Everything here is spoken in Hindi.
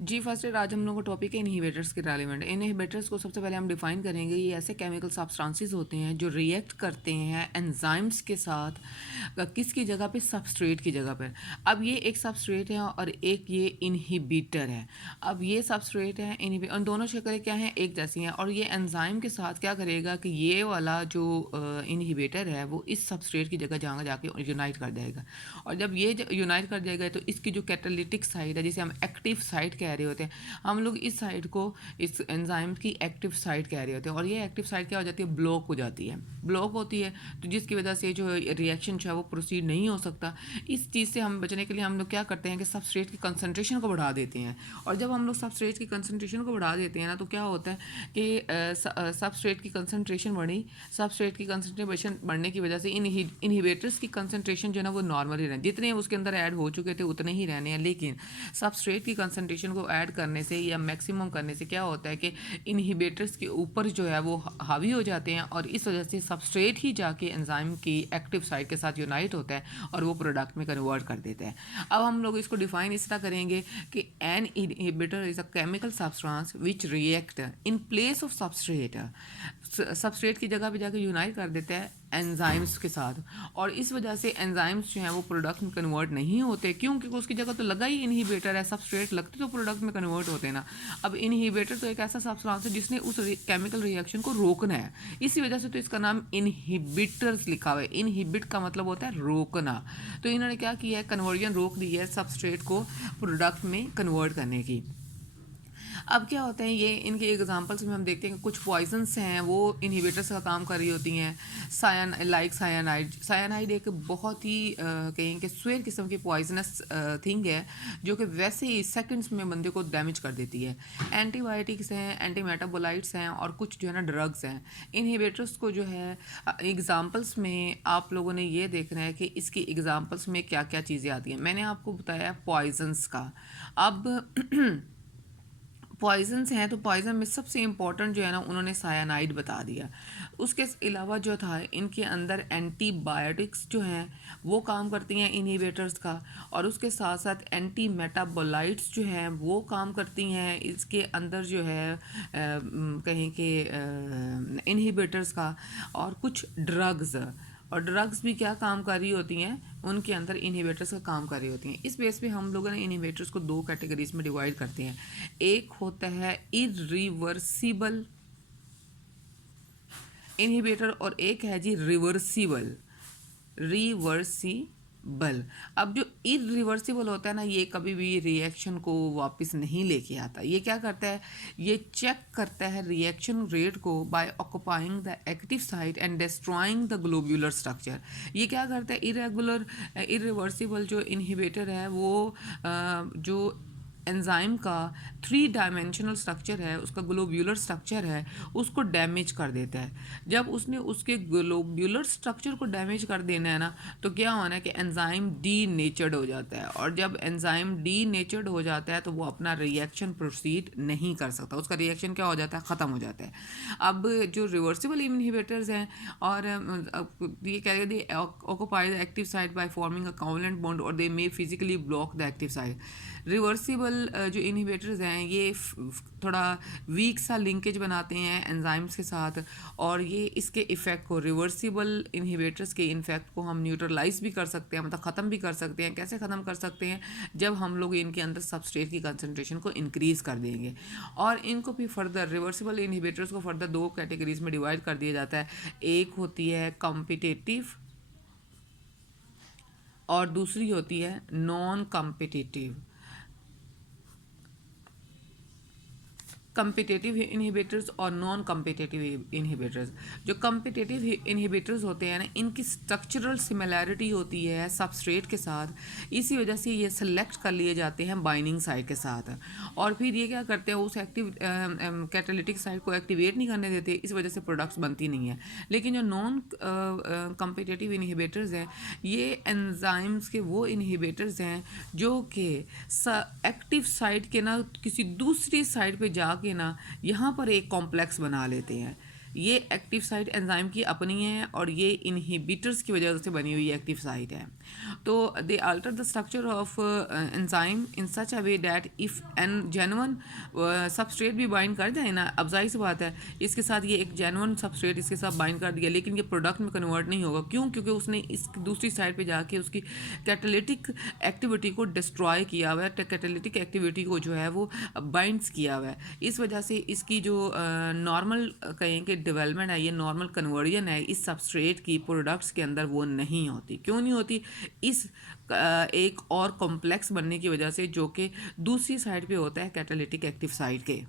जी फर्स्ट एड आज हम लोग का टॉपिक है इनहिबिटर्स के रेलिवेंट। इनहिबिटर्स को सबसे पहले हम डिफाइन करेंगे। ये ऐसे केमिकल सब्सटेंसेस होते हैं जो रिएक्ट करते हैं एंजाइम्स के साथ किसकी जगह पे, सबस्ट्रेट की जगह पर। अब ये एक सबस्ट्रेट है और एक ये इनहिबिटर है। अब ये सबस्ट्रेट है और दोनों शक्लें क्या हैं, एक जैसी हैं। और ये एंजाइम के साथ क्या करेगा कि ये वाला जो इनहिबिटर है वो इस सबस्ट्रेट की जगह जहाँ जाके यूनाइट कर जाएगा। और जब ये यूनाइट कर जाएगा तो इसकी जो कैटालिटिक साइड है, जिसे हम एक्टिव साइड कह रहे होते हैं, हम लोग इस साइड को इस एंजाइम की एक्टिव साइड कह रहे होते हैं। और ये एक्टिव साइड क्या हो जाती है, ब्लॉक हो जाती है। ब्लॉक होती है तो जिसकी वजह से जो रिएक्शन है वो प्रोसीड नहीं हो सकता। इस चीज़ से हम बचने के लिए हम लोग क्या करते हैं कि सबस्ट्रेट की कंसनट्रेशन को बढ़ा देते हैं। और जब हम लोग सबस्ट्रेट की कंसनट्रेशन को बढ़ा देते हैं ना, तो क्या होता है कि सबस्ट्रेट की कंसनट्रेशन बढ़ी। सबस्ट्रेट की कंसनट्रेशन बढ़ने की वजह से इनहिबिटर्स की कंसनट्रेशन जो है ना वो नॉर्मल ही रहने, जितने उसके अंदर ऐड हो चुके थे उतने ही रहने हैं। लेकिन सबस्ट्रेट की कंसनट्रेशन को ऐड करने से या मैक्सिमम करने से क्या होता है कि इनहिबिटर्स के ऊपर जो है वो हावी हो जाते हैं और इस वजह से सबस्ट्रेट ही जाके एंजाइम की एक्टिव साइड के साथ यूनाइट होता है और वो प्रोडक्ट में कन्वर्ट कर देता है। अब हम लोग इसको डिफाइन इस तरह करेंगे कि an inhibitor is a chemical substance which react in place of substrate. Substrate की जगह पे जाके यूनाइट कर देता है एंजाइम्स के साथ। और इस वजह से एंजाइम्स जो हैं वो प्रोडक्ट में कन्वर्ट नहीं होते। क्यों? क्योंकि उसकी जगह तो लगा ही इनहिबिटर है, सबस्ट्रेट लगते तो प्रोडक्ट में कन्वर्ट होते ना। अब इनहिबिटर तो एक ऐसा सब्सटेंस है जिसने उस केमिकल रिएक्शन को रोकना है। इसी वजह से तो इसका नाम इनहिबिटर्स लिखा हुआ है। इनहिबिट का मतलब होता है रोकना। तो इन्होंने क्या किया है, कन्वर्जन रोक दी है सबस्ट्रेट को प्रोडक्ट में कन्वर्ट करने की। अब क्या होता है, ये इनके एग्जांपल्स में हम देखते हैं कि कुछ पॉइजन्स हैं वो इनहिबिटर्स का काम कर रही होती हैं। सायानाइड एक बहुत ही कहें कि स्वेर किस्म की पॉइजनस थिंग है जो कि वैसे ही सेकंड्स में बंदे को डैमेज कर देती है। एंटीबायोटिक्स हैं, एंटी मेटाबोलाइट्स हैं और कुछ जो है ना ड्रग्स हैं। इनहिबिटर्स को जो है एग्जांपल्स में आप लोगों ने ये देखना है कि इसकी एग्जांपल्स में क्या क्या चीज़ें आती हैं। मैंने आपको बताया पॉइजन्स का। अब पॉइजन्स हैं तो पॉइजन में सबसे इम्पॉर्टेंट जो है ना उन्होंने सायानाइड बता दिया। उसके अलावा जो था इनके अंदर एंटीबायोटिक्स जो हैं वो काम करती हैं इनहिबिटर्स का। और उसके साथ साथ एंटी मेटाबोलाइट्स जो हैं वो काम करती हैं इसके अंदर जो है कहें कि इनहिबिटर्स का। और कुछ ड्रग्स, और ड्रग्स भी क्या काम कर रही होती हैं, उनके अंदर इनहिबिटर्स का काम कर रही होती हैं। इस बेस पे हम लोगों ने इनहिबिटर्स को दो कैटेगरीज में डिवाइड करते हैं। एक होता है इरिवर्सिबल इनहिबिटर और एक है जी रिवर्सिबल। अब जो इरिवर्सिबल होता है ना, ये कभी भी रिएक्शन को वापस नहीं लेके आता। ये क्या करता है, ये चेक करता है रिएक्शन रेट को by occupying the active site and destroying the globular structure. ये क्या करता है, इरिवर्सिबल जो इनहिबिटर है वो जो एंजाइम का 3 डायमेंशनल स्ट्रक्चर है, उसका ग्लोब्यूलर स्ट्रक्चर है, उसको डैमेज कर देता है। जब उसने उसके ग्लोब्यूलर स्ट्रक्चर को डैमेज कर देना है ना, तो क्या होना है कि एंजाइम डी नेचर्ड हो जाता है। और जब एंजाइम डी नेचर्ड हो जाता है तो वो अपना रिएक्शन प्रोसीड नहीं कर सकता, उसका रिएक्शन क्या हो जाता है, ख़त्म हो जाता है। अब जो रिवर्सिबल इनहिबिटर्स हैं और ये कह रहे थे occupy the active site by forming a covalent bond और they may physically block the active site. Reversible जो इनहिबिटर्स हैं ये थोड़ा वीक सा लिंकेज बनाते हैं एंजाइम्स के साथ। और ये इसके इफ़ेक्ट को, रिवर्सिबल इनहिबिटर्स के इफेक्ट को हम न्यूट्रलाइज भी कर सकते हैं, मतलब ख़त्म भी कर सकते हैं। कैसे ख़त्म कर सकते हैं, जब हम लोग इनके अंदर सबस्ट्रेट की कंसनट्रेशन को इंक्रीज़ कर देंगे। और इनको भी फर्दर रिवर्सिबल इनहिबिटर्स को फर्दर दो कैटेगरीज में डिवाइड कर दिया जाता है। एक होती है कॉम्पिटिटिव और दूसरी होती है नॉन कॉम्पिटिटिव। कम्पिटेटिव इनहिबिटर्स और नॉन कम्पिटेटिव इनहिबिटर्स। जो कम्पिटेटिव इनहिबिटर्स होते हैं ना, इनकी स्ट्रक्चरल सिमिलैरिटी होती है सबस्ट्रेट के साथ, इसी वजह से ये सेलेक्ट कर लिए जाते हैं बाइंडिंग साइट के साथ। और फिर ये क्या करते हैं, उस एक्टिव कैटालिटिक साइट को एक्टिवेट नहीं करने देते, इस वजह से प्रोडक्ट्स बनती नहीं है। लेकिन जो नॉन कम्पिटेटिव इनहिबिटर्स हैं, ये एंजाइम्स के वो इनहिबिटर्स हैं जो कि एक्टिव साइट के ना किसी दूसरी साइट पे जाके ना यहाँ पर एक कॉम्प्लेक्स बना लेते हैं। ये एक्टिव साइट एंजाइम की अपनी है और ये इनहिबिटर्स की वजह से बनी हुई एक्टिव साइट है। तो they alter the structure of enzyme in such a way that if an genuine substrate भी बाइंड कर जाए ना, अब जाहिर सी बात है इसके साथ ये एक जेन्युइन सबस्ट्रेट इसके साथ बाइंड कर दिया, लेकिन ये प्रोडक्ट में कन्वर्ट नहीं होगा। क्यों? क्योंकि उसने इस दूसरी साइड पे जाके उसकी कैटालिटिक एक्टिविटी को डिस्ट्रॉय किया हुआ है, कैटालिटिक एक्टिविटी को जो है वो बाइंड्स किया हुआ है। इस वजह से इसकी जो नॉर्मल कहें कि डेवलपमेंट है, ये नॉर्मल कन्वर्जन है इस सबस्ट्रेट की प्रोडक्ट्स के अंदर, वो नहीं होती। क्यों नहीं होती? इस एक और कॉम्प्लेक्स बनने की वजह से जो कि दूसरी साइड पे होता है कैटालिटिक एक्टिव साइट के।